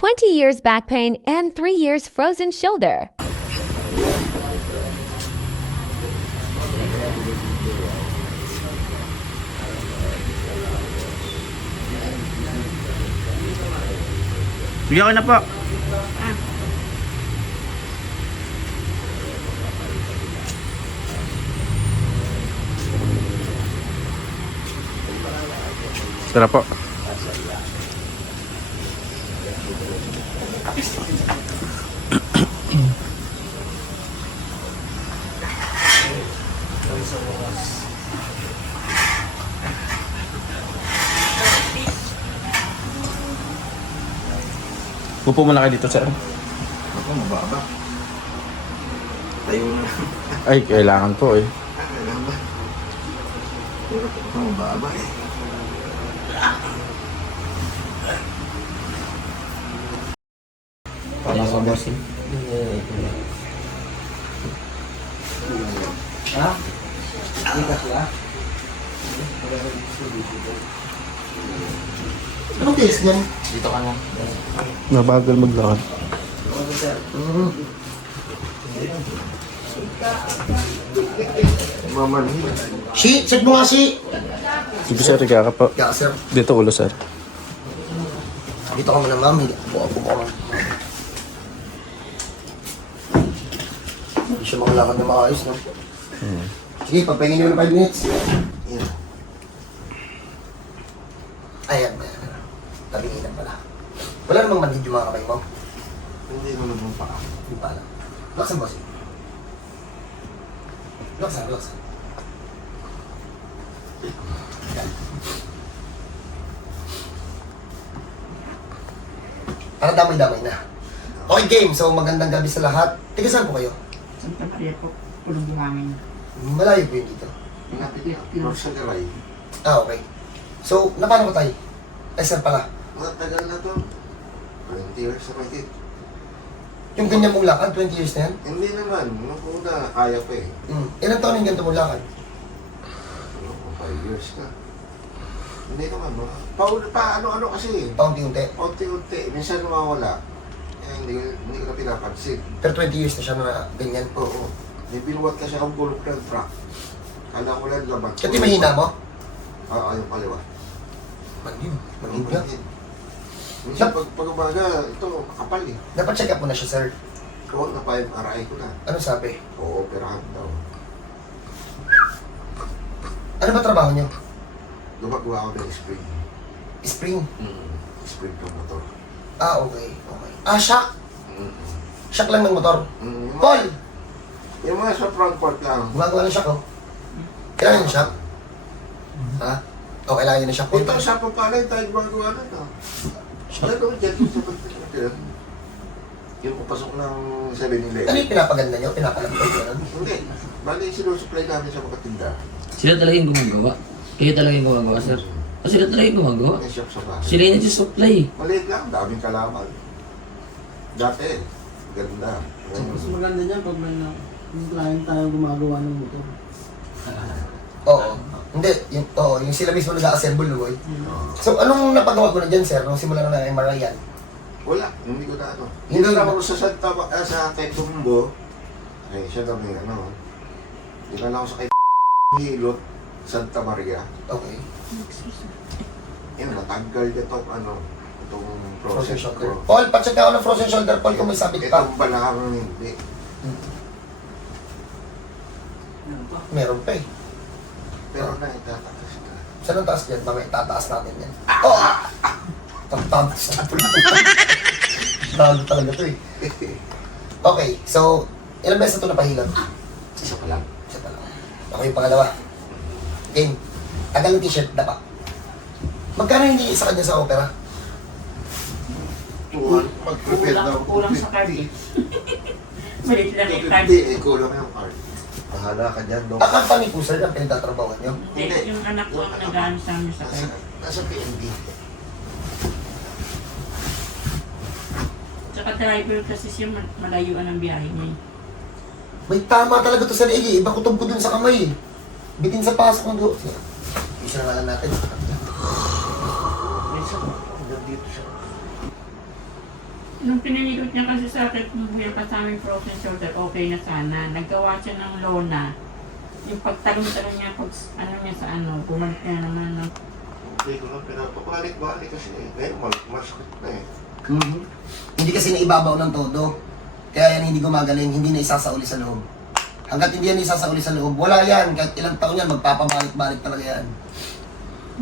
20 years back pain, and 3 years frozen shoulder. Bigyan ko na po. Sarap po. Pupo muna kayo dito, sir. Ako, mababa. Tayo na. Ay, kailangan po eh. Kailangan ba? Ako, mababa eh. Paano sa bossing? Ha? Ikas ka? Anong case niyan? Dito ka na. Mabagal maglakad. Mamanhin. Si, check mo nga si. Sige, sir. Ika ka po. Yeah, sir. Dito ulo, sir. Dito ka muna, ma'am. Buka po ko. Hindi siya makalakad na maayos, no? Sige, pagpahingin niyo ng 5 minutes. Yan. Ayan, ayan. Tabinginan pala. Wala namang manhid yung mga kamay mo. Hindi mo naman pa. Hindi pa alam. Laksan mo, sige. Laksan, laksan. Para damay-damay na. Okay, game. So, magandang gabi sa lahat. Tiga saan po kayo? Santa Maria po, pulong buhangin. Malayo po yun dito. North sa Garay. Ah, okay. So, napano ko tayo? Ay, sir pala. Matagal na to. 20 years na mahigit. Yung ganyan mong lakad, 20 years na yan? Hindi naman. Nung una, kaya pa eh. Mm. Ilan taon yung ganito mong lakad? Ano, 5 years na. Hindi naman. Pa, pa ano-ano kasi. Paunti-unti. Unti-unti. Minsan nawawala. Hindi, hindi ko na pinapansin. Pero 20 years na siya na ganyan. Oo. May binuwat kasi akong gulong ng truck. Kala ko lang laman. Kasi mahina mo? Oo, yung kaliwa. Malim. Malim nga. Minsan pag, pag umaga, ito, makapal eh. Dapat check up mo na siya, sir. Kawag na pa yung ko na. Ano sabi? Oo, operahan daw. Ano ba trabaho niyo? Gumagawa ako ng spring. Spring. Spring ng motor. Ah, okay. Okay. Ah, shock. Mm. Shock lang ng motor. Mm, yung mga- Paul! Yung mga sa front part lang. Gumagawa ng shock, oh. Kailangan yung shock? Ha? O, kailangan yun ng shock. Ito sa papalay tayo gumagawa na to. Ano dyan sa pagkakas? Yung papasok ng Ano 7-Eleven. yung pinapaganda niyo? Pinapalambot niyo? Ano? Hindi. Bali, sinusupply namin sa mga tinda. Sila talaga yung gumagawa. Kayo talaga yung gumagawa, sir. O sila talaga yung gumagawa. May shop sa bahay. Sila yung nagsusupply. Maliit lang, daming kalaman. Dati, ganda. Mas maganda niyan pag may na- yung client tayo gumagawa ng motor. Oo. Hindi. Yung, oo, yung sila mismo nag-assemble, boy. So, anong napagawa mo na dyan, sir? Nung simula na ng MRI yan? Wala, hindi ko na ano. Hindi Hindi na ako sa Santa, ah, sa kay Tumbo. Ay, siya may ano. Hindi na ako sa kay Hilot, Santa Maria. Okay. Yan, natanggal niya itong ano, itong Frozen process shoulder. ko. Paul, pacheck ako ng frozen shoulder, Paul, kung may sabit pa. Itong balakang hindi. Meron pa eh. Pero na, itatakas na. Saan ang taas dyan? Mamaya tataas natin yan. Oh! Tataas na po lang. Talo talaga to eh. Okay, so, ilang beses na ito napahilot? Isa pa lang. Isa pa lang. Ako yung pangalawa. Game. Tagal ng t-shirt, dapa. Magkano hindi sa kanya sa opera? Tuwan, mag-prepare Kulang, daw. kulang sa card eh. Malit lang yung card. Hindi, eh, kulang yung card. Bahala ka dyan, no? Ah, company po sir, ang pinagtatrabawan nyo. Hindi, yung anak ko ang nag-ano sa amin sa Nasa, card. nasa PNB. Tsaka driver kasi siya mal- malayuan ang biyahe niya. eh. May tama talaga to sa leegi. Iba ko dun sa kamay eh. Bitin sa pasok ng doon. Isa na lang natin. Minsan, hanggang dito siya. Nung pinahilot niya kasi sa akin, kung buya pa sa aming frozen shoulder, okay na sana. Naggawa siya ng lona. Yung pagtalong-talong niya, pag ano niya sa ano, bumalik na naman. No? Hindi ko lang pinapabalik-balik kasi eh. Ngayon, mas- masakit na eh. Hindi kasi naibabaw ng todo. Kaya yan hindi gumagaling, hindi na isasauli sa loob. Hanggat hindi yan isasauli sa loob, wala yan. Kahit ilang taon yan, magpapabalik-balik talaga yan.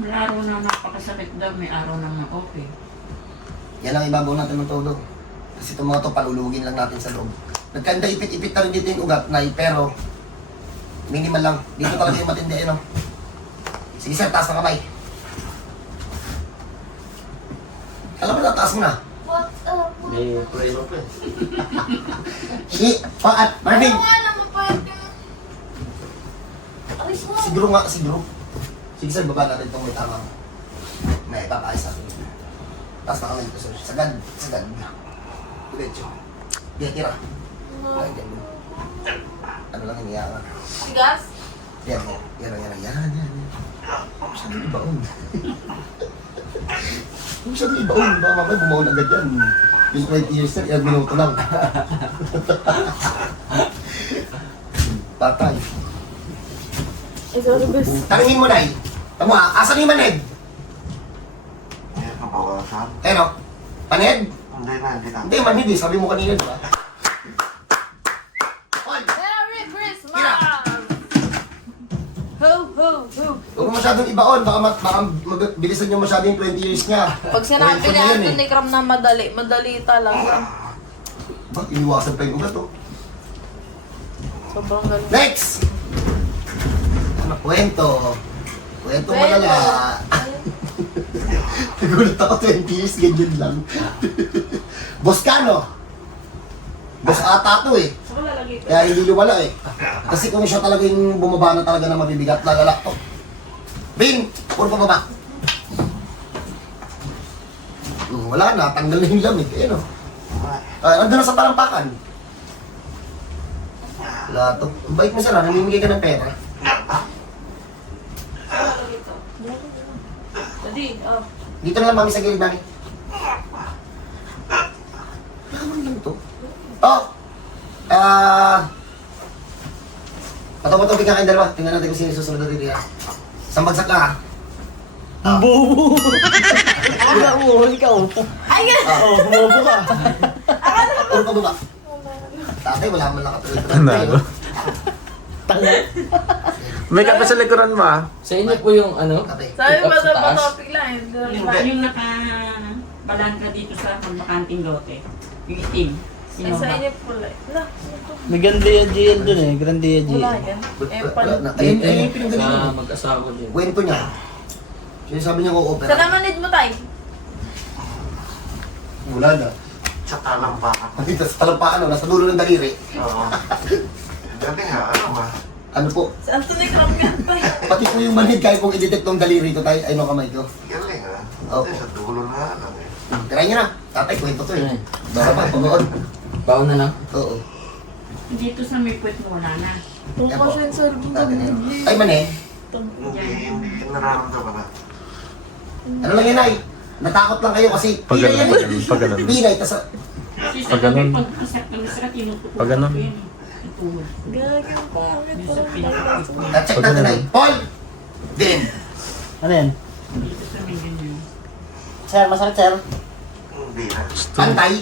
May araw na napakasakit daw, may araw na okay. Yan ang ibabaw natin ng todo. Kasi itong mga to, palulugin lang natin sa loob. Nagkanda ipit-ipit na rin dito yung ugat, Nay, pero minimal lang. Dito talaga yung matindi, ano. Sige sir, taas na kamay. Alam mo na, taas mo na. May preno pa eh. Sige, paat, Marvin. Siguro nga, siguro. Sige sir, baba natin itong may tamang. May ipapaayos natin. Taas na kamay dito sir. Sagad, sagad. Diretso. Di, tira. Ay, ganun. Ano lang yung iyangan. Tigas? Yan, yan, yan, yan, yan, yan, yan. Masyadong ibaon. Masyadong ibaon. Baka mamaya bumaon agad yan. Yung 20 years na, ilang minuto lang. Patay. Ay, sorry, bes. Tanungin mo, Nay. Tama, asan yung maned? Ngayon, nabawasan. Eh, no? Paned? Hindi na, hindi na. Hindi, maned eh. Sabi mo kanina, di ba? Merry Christmas! Ho, ho, ho. Huwag mo masyadong ibaon. Baka, mat, baka bilisan nyo masyado yung 20 years niya. Pag sinabi Kwento ni na yan, Anthony Cram na madali, madali talaga. Ba, iniwasan pa yung ugat, oh. Sobrang. Next! Ano, kwento. Kwento Kwento. malala. Nagulat ako 20 years, ganyan lang. Boss ka, no? Boss ata to eh. So, lalagay ko. Kaya hindi lumala eh. Kasi kung siya talaga yung bumaba na talaga na mabibigat, lalala to. Bin! Puro pababa. Hmm, wala na, tanggal na yung lamig. Eh, no? Ah, nandun na sa talampakan. Wala to. Ang bait mo sana, namimigay ka ng pera. Daddy, oh. Dito na lang mami sa gilid mami. Laman lang to. Oh! Ah... Pataw-pataw ka kayong dalawa. Tingnan natin kung sino susunod na titira. Isang bagsak lang ah. Ay, ganun! Oh, bumobo ka. Puro pa baba. Tatay, wala man lang katuloy. Nanalo. May kape sa likuran mo ah. Sa inyo po yung ano? Tatay. Sabi ba sa taas? topic lang eh. Yung, yung naka balandra dito sa pagbakanting lote. Yung itim. Sa inyo pula. Wala, ano to? May Grandia GL dun eh. Grandia GL. Wala yan. Eh, Wala pan... na. Ayun, ayun yung Sa mag-asawa din. Kwento niya. Siya sabi niya ko opera. Saan naman need mo tayo? Wala na. Sa talampakan. Dito sa talampakan, no, nasa dulo ng daliri. Oo. Dati nga, ano ba? Ano po? Si Anthony Cram nga tayo. Pati po yung manhid, kaya pong i-detect ng daliri ko tayo. Ay, no, kamay ko. Galing ah. Oo. Dati sa dulo na lang eh. Try niyo na. Tatay, kwento to eh. Basta pa, pag-on. Baon na lang. Oo. Dito sa may puwet mo wala na. Yan siya yung. Daddy. Ay, mani. Hindi, hindi nararamdaman na. Ano lang yun, ay? Natakot lang kayo kasi Pag pinay ganun, yan eh. pag ganun. Pinay, tas Pag ganun. may pagkasak ng sakit, tinutukoy Pag ganun. ko yan eh. Ituhod. Gagi ang pangit. Yung sa Parang pinakatuhod. at check natin ay. Paul! Din! Ano yan? Sir, masakit sir. Na. Pantay!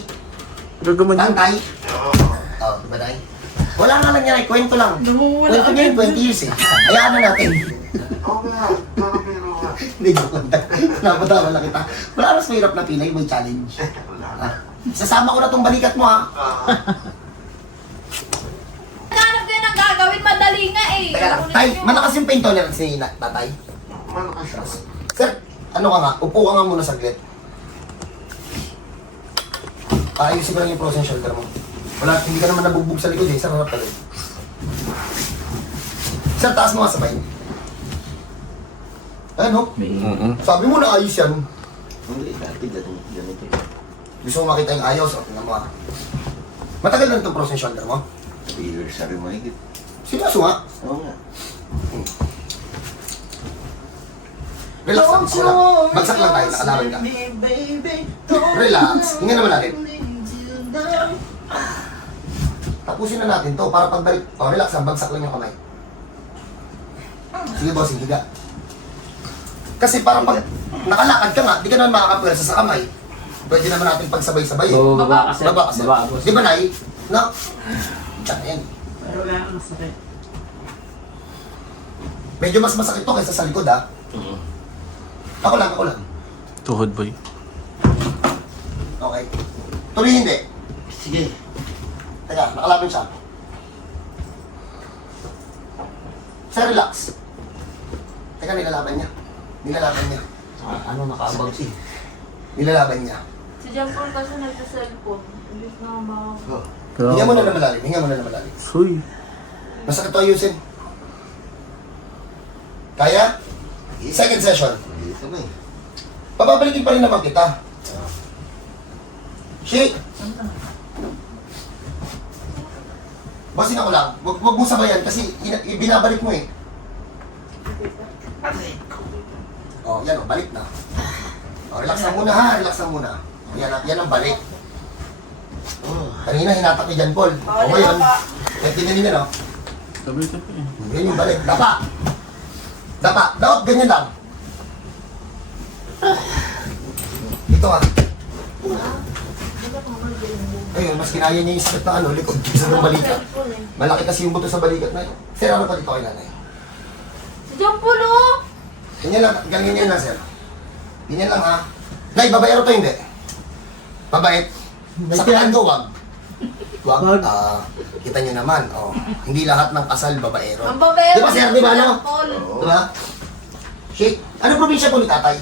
Gagaman yun. Pantay! Oo. Oh, diba? Wala nga lang yan ay, kwento lang. Nawawala Kwento niya yung 20 years eh. Hayaan na natin. Oo nga. Hindi ko kwenta. Napatawa lang kita. Wala mas mahirap na pinay, may challenge. Wala na. Sasama ko na tong balikat mo ha. Ah. Hanap din ang gagawin, madali nga eh. Teka lang, tay, malakas yung pain tolerance ni na, tatay. Malakas siya. Sir, ano ka nga, upo ka nga muna saglit. Ayusin ko lang yung frozen shoulder mo. Wala, hindi ka naman nabugbog sa likod eh, sa harap tayo. Sir, taas mo nga sabay. Ano? Mm-mm. Sabi mo na ayos yan. Hindi, dati ganito. ganito. Gusto mo makita yung ayos, tingnan mo ah. Matagal na itong frozen shoulder mo? Years, sabi mo higit. Seryoso nga. Oo nga. Relax lang, wala. Bagsak lang tayo, nakalaban ka. Relax. Hinga naman natin. tapusin na natin to para pagbalik. Oh, relax lang, bagsak lang yung kamay. Sige bossing, higa. Kasi para pag nakalakad ka nga, di ka naman makakapwersa sa kamay. Pwede naman natin pagsabay-sabay. eh. Oo, baba kasi. Baba kasi. Baba, boss. Di ba, Nay? No? Tiyan, yan. Pero wala akong masakit. Medyo mas masakit to kaysa sa likod, ha? Ako lang, ako lang. Tuhod boy. Okay. Tuloy hindi. Sige. Teka, nakalaban siya. Sir, relax. Teka, nilalaban niya. Nilalaban niya. Ano, nakaabang si. Nilalaban niya. Si John Paul kasi nagsa-cellphone. Hindi na makaw. Hinga mo na na malalim. Hinga mo na na malalim. Suy. Masakit to ayusin. Kaya? Second session. Dito na eh. Papabalikin pa rin naman kita. Shake! Basin ako lang. Wag, wag mo sabayan kasi ina, binabalik mo eh. Oh, yan oh, balik na. Oh, relax na muna ha, relax na muna. Yan, ang- yan ang balik. Oh, kanina hinatak ni Jan Paul. O ngayon, eh, tingnan niyo no? Sabi ka pa eh. Yan yung balik. Dapa! Dapa! Dapat ganyan lang. Ito ah. Ayun, mas kinaya niya yung sakit na ano, likod kisa ng balikat. Eh. Malaki kasi yung buto sa balikat na yun. Sir, ano pa dito kay nanay? Si John Paul oh! Ganyan lang, ganyan lang sir. Ganyan lang ha. Nay, babaero to hindi? Babait? Sa kailan ko, wag. Wag. Wag. Ah, kita niyo naman, oh. Hindi lahat ng kasal babaero. Ang babaero Di ba sir, di ba ano? John Paul. Diba? Shake. Ano probinsya po ni tatay?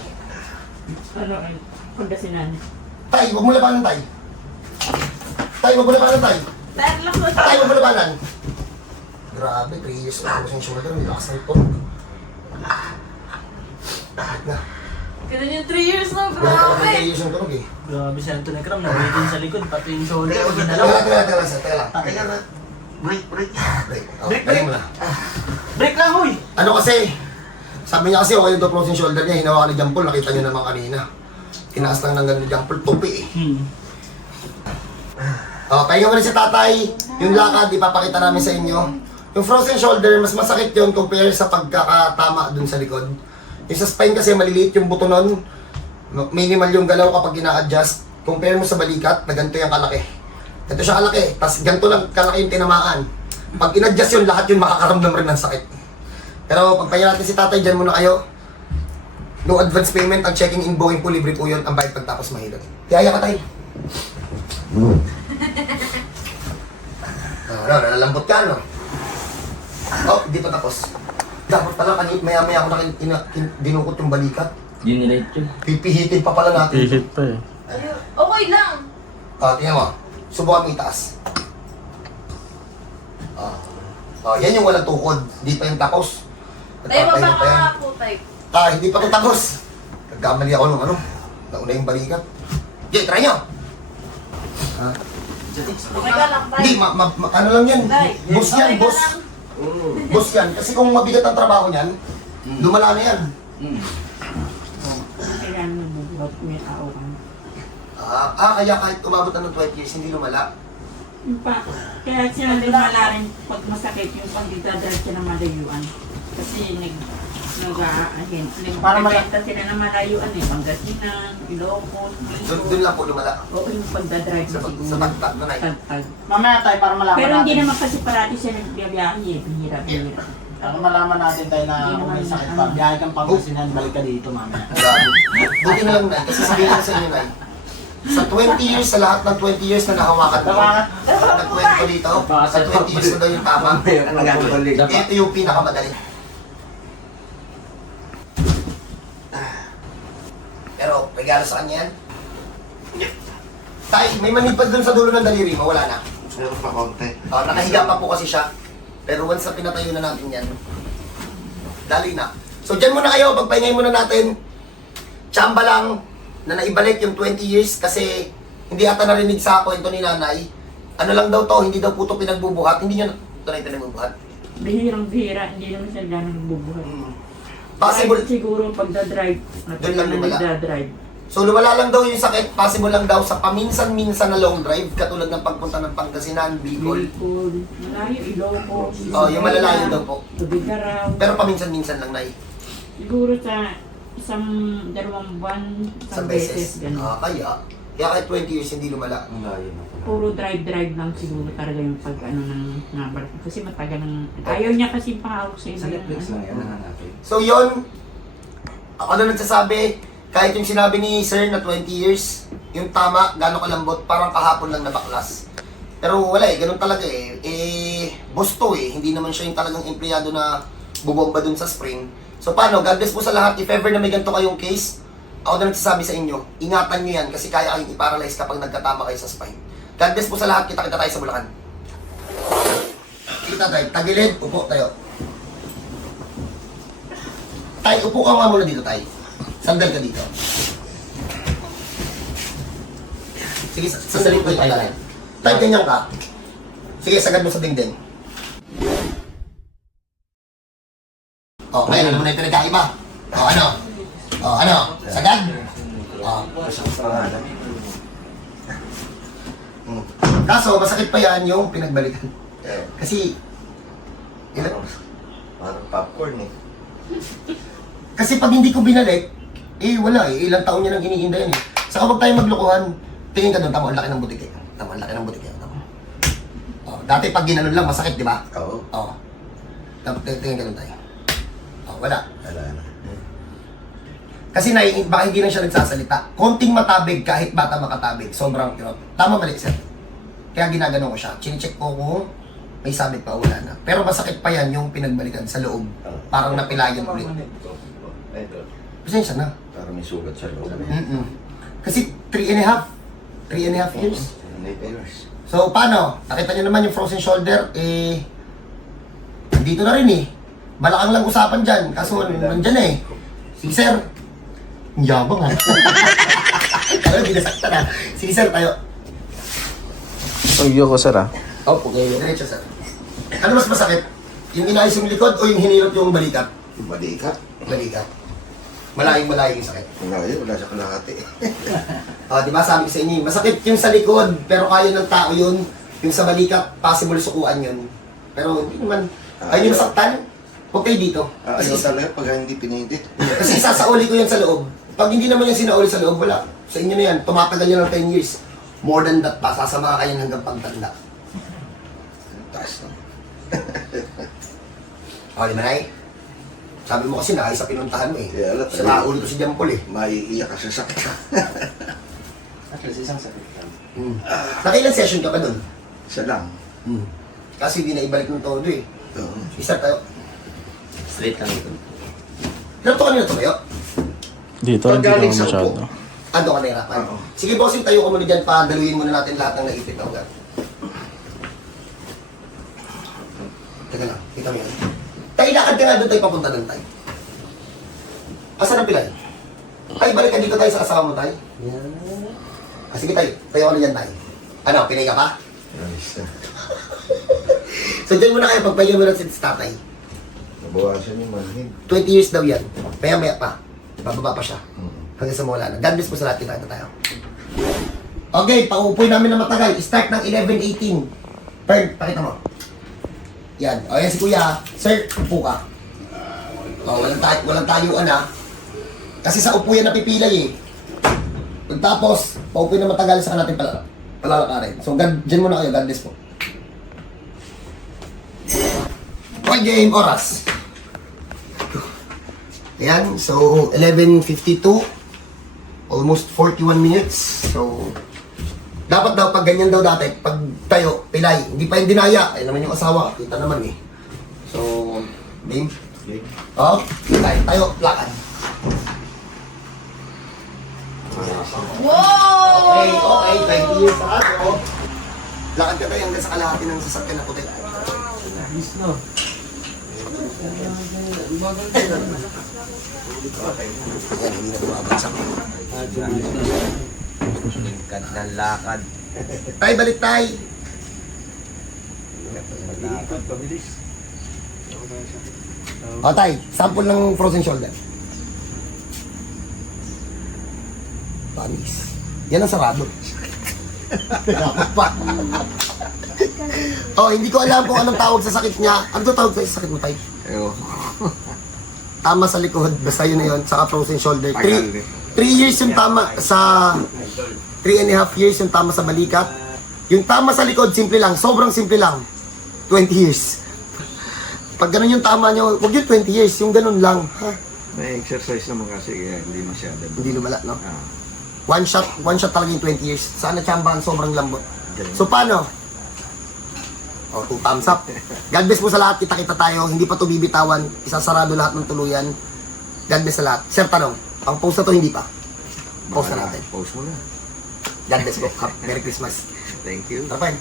Ano, ay, Pangasinan. Tay, huwag mo labanan, tay. Tay, huwag mo labanan, tay. Dahil lang ko Tay, huwag mo labanan. Grabe, 3 years na ako sa shoulder, nilakas na ito. Na, Ganun yung 3 years na, grabe. 3 years yung tunog eh. Grabe si Anthony Cram, nabitin sa likod, pati yung shoulder, Teka lang, ginalaw. teka lang, teka lang, sir, teka lang. Teka na. Break, break. Break. Oh, Break, break mo na. Break lang, huy! Ano kasi, sabi niya kasi okay yung top frozen shoulder niya, hinawakan ni Jampol, nakita niyo naman kanina. Tinaas lang ng ganun ni Jampol, tupi eh. Hmm. Oh, pahinga mo na si tatay. Yung lakad, ipapakita namin sa inyo. Yung frozen shoulder, mas masakit yun compare sa pagkakatama dun sa likod. Yung sa spine kasi maliliit yung buto nun. Minimal yung galaw kapag ina-adjust. Compare mo sa balikat, na ganito yung kalaki. Ganito siya kalaki, tas ganito lang kalaki yung tinamaan. Pag in-adjust yun, lahat yun makakaramdam rin ng sakit. Pero pagpahinga natin si tatay, dyan muna kayo. No advance payment, ang checking in Boeing po, libre po yun, ang bayad pagtapos mahilot. Tiyaya ka tayo. Ah, ano, nalalambot ka, no? Oh, di pa tapos. Dapat pala, kanit maya-maya ako na kin- ina- kin- dinukot yung balikat. Yun nilate yun. Pipihitin pa pala natin. Pihit pa eh. Ayun. Okay lang. Ah, tingnan mo. Subukan mo itaas. Ah. Ah, yan yung walang tukod. Hindi pa yung tapos. Tayo baba Nagpapahinga ka pa yan. nga po, tayo. Ah, hindi pa ito tapos. Nagkamali ako nung ano. Nauna yung balikat. Okay, try nyo. Ah. Okay ka lang, tayo. Hindi, ma, ma, ma- ano lang yan. Tay, Boss yan, okay ka boss. lang. Boss yan. Kasi kung mabigat ang trabaho niyan, lumala na yan. Kailangan mo may tao ka. Ah, ah, kaya kahit umabot na ng 20 years, hindi lumala. Pa, kaya siya lumala rin pag masakit yung pag nagdadrive siya ng malayuan. Kasi nag nag ahin Para mala- nagbenta sila ng malayuan eh. Pangasinan, Ilocos, Doon, doon Bicol. lang po lumala. Oo, yung pagdadrive Sa, siguro. sa tagtag na na Tagtag. Mamaya tayo, para malaman Pero hindi natin. naman kasi parati siya nagbiyabiyahe eh. Bihira, bihira. Para malaman natin tayo na kung may sakit pa. Biyahe kang pangasinan, balik ka dito mamaya. Grabe. Buti na lang na, kasi sabihin ko sa inyo na, sa 20 years, sa lahat ng 20 years na nahawakan mo, Parang nagkwento dito, sa 20 years na daw yung tama. Ito yung pinakamadali. Pero, regalo sa kanya yan. Tay, may manipad dun sa dulo ng daliri mo, wala na. Meron pa konti. Ah, nakahiga pa po kasi siya. Pero once na pinatayo na natin yan, dali na. So dyan muna kayo, pagpahingay muna natin. Tsamba lang na naibalik yung 20 years kasi hindi ata narinig sa kwento ni nanay. Ano lang daw to, hindi daw po to pinagbubuhat. Hindi niya tunay pinagbubuhat. Bihirang bihira, hindi naman siya gano'ng nagbubuhat. Hmm. Possible. Kahit siguro pagdadrive, Doon lang lumala. nagdadrive. So lumala lang daw yung sakit, possible lang daw sa paminsan-minsan na long drive, katulad ng pagpunta ng Pangasinan, Bicol. Bicol. Malayo, Ilocos. Oh, yung malalayo daw po. Tubigaraw. Pero paminsan-minsan lang, Nay. Siguro sa isang dalawang buwan, Sa isang beses. beses, ganun. Ah, kaya. Kaya kahit 20 years hindi lumala. Puro drive-drive lang siguro talaga yung pag ano ng nabalik. Kasi matagal ng... Ayaw niya kasi pahawak sa iba. Sa Netflix yung lang ano. yan, nananapin. So yon ako na nagsasabi, kahit yung sinabi ni Sir na 20 years, yung tama, gano'ng kalambot, parang kahapon lang nabaklas. Pero wala eh, ganun talaga eh. Eh, boss to eh. Hindi naman siya yung talagang empleyado na bubomba dun sa spring. So paano, God bless po sa lahat. If ever na may ganito kayong case, ako na nagsasabi sa inyo, ingatan nyo yan kasi kaya kayong i-paralyze kapag nagkatama kayo sa spine. God bless po sa lahat. Kita-kita tayo sa Bulacan. Kita tayo. Tagilid. Upo tayo. Tay, upo ka nga muna dito, Tay. Sandal ka dito. Sige, sa- sandali ko tayo. Tay, Tay, ganyan ka. Sige, sagad mo sa dingding. Oh, kaya ano mo na yung pinagkaiba? Oh, ano? Oh, ano? Sagad? Oh. Hmm. Kaso, masakit pa yan yung pinagbalikan. Kasi, ilan, parang popcorn eh. Kasi pag hindi ko binalik, eh wala eh. Ilang taon niya nang hinihinda yan eh. Saka huwag tayo maglokohan. Tingin ka doon, tama, ang laki ng butik eh. Tama, ang laki ng butik eh. Tama. Oh, dati pag ginanon lang, masakit, di ba? Oo. Oo. Tama, tingin tingin ka doon tayo. Oh, wala. Wala na. Kasi nai, baka hindi na siya nagsasalita. Konting matabig kahit bata makatabig. Sobrang kirot. Tama mali, sir. Kaya ginagano ko siya. Chine-check ko kung may sabit pa wala na. Pero masakit pa yan yung pinagbalikan sa loob. Parang napilayan ulit. Ito. Pasensya na. Parang may sugat sa loob. Mm-mm. Kasi 3 and a half. 3 and a half years. Years. So, paano? Nakita niyo naman yung frozen shoulder, eh, dito na rin eh. Balakang lang usapan dyan. Kaso, nandyan eh. Sige, sir. Ang Yabang ha. Kaya binasakta na. Sige, sir, tayo. Ang iyo ko, sir ah. Opo, okay. Diretso, sir. Ano mas masakit? Yung inayos yung likod o yung hinilot yung balikat? Balikat. Balikat. Malayong malayong yung sakit. Wala yun, wala sa kalahati. Ah, di ba sabi ko sa inyo, masakit yung sa likod, pero kaya ng tao yun. Yung sa balikat, possible sukuan yun. Pero hindi naman, Ah, ayun yung ayaw. nasaktan, huwag kayo dito. Ah, Kasi, ayaw talaga pag hindi pinindit. kasi sasauli ko yan sa loob. Pag hindi naman yan sinauli sa loob, wala. Sa inyo na yan, tumatagal yan ng 10 years. More than that pa, sasama kayo hanggang pagtanda. Taas na. O, di ba, Nay? Sabi mo kasi nakayos sa pinuntahan mo eh. Yeah, alam. Sa nakaulo ko si Jampol eh. Maiiyak ka sa sakit. At least isang sakit lang. Hmm. Nakailan session ka pa dun? Isa lang. Hmm. Kasi hindi na ibalik ng todo eh. Oo. Isa tayo. Straight lang ito. Ilan to kanina tumayo? Dito, Pag hindi galing naman sa masyado. upo. Ando ka nahirapan. Oo. Sige bossing, tayo ka muna dyan pa. Daluyin muna natin lahat ng naipit na ugat. Teka lang, kita mo yan. Tayo, lakad ka nga doon tayo papunta doon tayo. Asan ang pilay? Ay, balik ka dito tayo sa asawa mo tayo. Ah, sige tayo, tayo ka na dyan tayo. Ano, pinay ka pa? Na. So dyan muna kayo, pagpahinga mo na si tatay. Nabawasan yung manhid. 20 years daw yan. Maya maya pa. Bababa pa siya. Hmm. Hanggang sa mawala na. God bless po sa lahat. Kita tayo. Okay, pauupoy namin na matagal. Start ng 11.18. Pern, pakita mo. Yan. O yan si kuya. Sir, upo ka. O, walang, tayo, walang tayuan ha. Kasi sa upo yan napipilay eh. Pagtapos, pauupoy na matagal sa natin pala, palalakarin. So, God, dyan muna kayo. God bless po. Okay, game, oras. Ayan, so 11.52 Almost 41 minutes So Dapat daw pag ganyan daw dati Pag tayo, pilay Hindi pa yung dinaya. Ayun naman yung asawa Kita naman eh. So Game. Oh, pilay Tayo, lakad. Okay, okay 20 years sa ato Lakad ka tayo hanggang sa kalahati ng sasakyan na puti? Ayan, hindi na bumabagsak Lingkad ng lakad. Tay, balik tay. O tay, sample ng frozen shoulder. Panis. Yan ang sarado. oh, hindi ko alam kung anong tawag sa sakit niya. Ano tawag sa sakit mo, Tay? Ewan. Tama sa likod, basta yun na yun, saka frozen shoulder. Three, eh. three years yung tama sa... Three and a half years yung tama sa balikat. Yung tama sa likod, simple lang. Sobrang simple lang. 20 years. Pag ganun yung tama nyo, huwag yung 20 years, yung ganun lang. Ha? May exercise naman kasi kaya hindi masyado. Hindi lumala, no? Ah. One shot, one shot talaga yung 20 years. Sana tsambahan, sobrang lambot. So paano? O, two thumbs up. God bless po sa lahat, kita-kita tayo. Hindi pa to bibitawan. Isasarado lahat ng tuluyan. God bless sa lahat. Sir, tanong. Ang post na to, hindi pa. Post na natin. Post mo na. God bless po. Merry Christmas. Thank you. Pen.